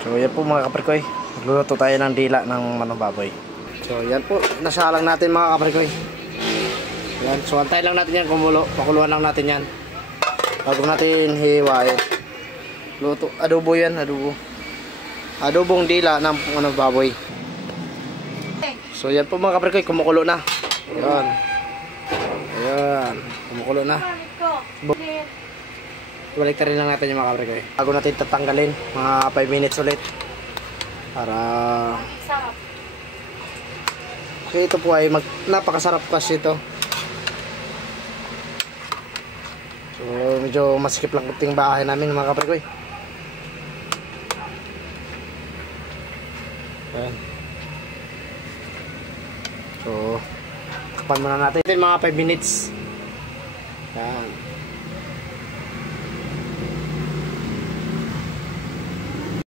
So yan po mga kaprikoy, magluluto tayo ng dila ng manong baboy. So yan po, nasalang natin mga kaprikoy. Yan, so antay lang natin yan kumulo, pakuluan lang natin yan bago natin hiwain. Luto, adobo yan, adobong dila ng manong baboy. So yan po mga kaprikoy, kumukulo na. Yan, ayan, kumukulo na. Balik rin lang natin yung mga kaprikoy bago natin tatanggalin, mga 5 minutes ulit para okay, ito po ay napakasarap kasi ito. So medyo masikip lang kuting bahay namin mga kaprikoy. Ayan. So takpan muna natin mga 5 minutes. Ayan.